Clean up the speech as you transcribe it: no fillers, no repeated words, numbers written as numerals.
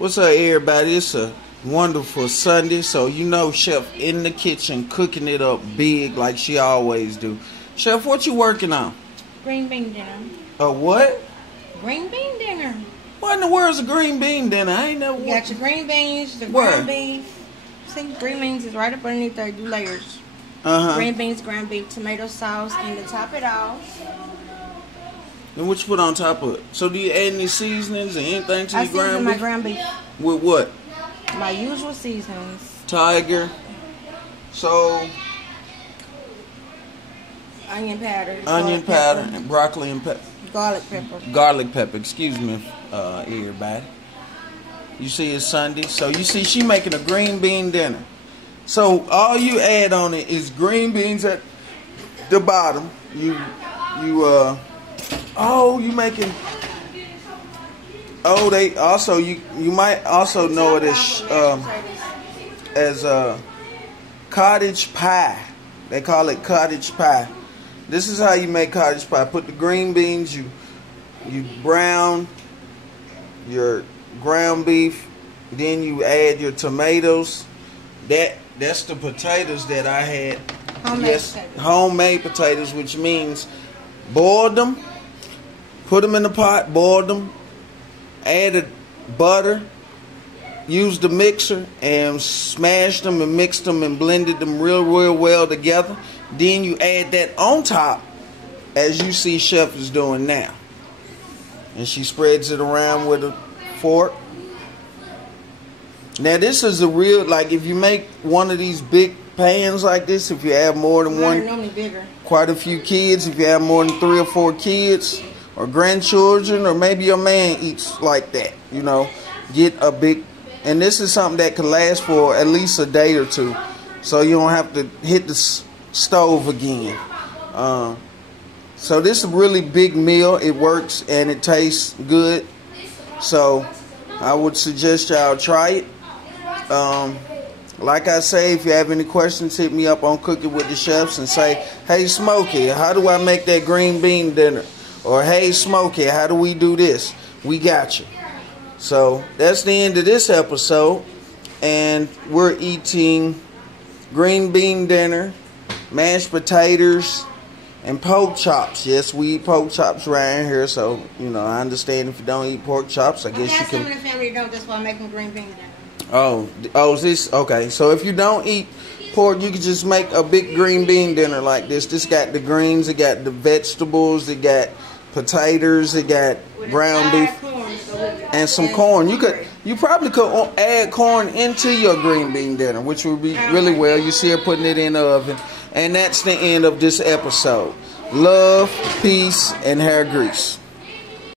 What's up, everybody? It's a wonderful Sunday, so you know Chef in the kitchen cooking it up big like she always do. Chef, what you working on? Green bean dinner. A what? Green bean dinner. What in the world's a green bean dinner? I ain't never. You got your green beans, the Where? ground beef. See, green beans is right up underneath there. Do layers. Green beans, ground beef, tomato sauce, and to top it off. And what you put on top of it? So do you add any seasonings or anything to I your ground season beef? my ground beef. With what? My usual seasonings. Tiger. So Onion powder. onion powder and broccoli and garlic pepper. garlic pepper. Excuse me, everybody. You see it's Sunday, so you see she making a green bean dinner. So all you add on it is green beans at the bottom. You making. Oh, they also you might also know it as cottage pie. They call it cottage pie. This is how you make cottage pie. Put the green beans, you brown your ground beef, then you add your tomatoes. That's the potatoes that I had. Homemade potatoes, which means boil them, put them in the pot, boil them, add butter, use the mixer and smash them and mix them and blended them real well together. Then you add that on top, as you see Chef is doing now. And she spreads it around with a fork. Now this is a real, like if you make one of these big pans like this, if you have more than one, normally bigger. Quite a few kids, if you have more than 3 or 4 kids or grandchildren, or maybe your man eats like that, you know, get a big, and this is something that can last for at least a day or two, so you don't have to hit the stove again. So this is a really big meal. It works and it tastes good, so I would suggest y'all try it. Like I say, if you have any questions, hit me up on Cooking with the Chefs and say, hey Smokey, how do I make that green bean dinner? Or hey Smokey, how do we do this? We got you. So that's the end of this episode, and we're eating green bean dinner, mashed potatoes, and pork chops. Yes, we eat pork chops around here, so you know I understand if you don't eat pork chops. I guess you can. Some in the family don't. That's why I'm making green bean dinner. Oh, is this okay? So if you don't eat pork, you can just make a big green bean dinner like this. This got the greens, it got the vegetables, it got potatoes, it got ground beef, and some corn. You probably could add corn into your green bean dinner, which would be really well. You see her putting it in the oven, and that's the end of this episode. Love, peace, and hair grease.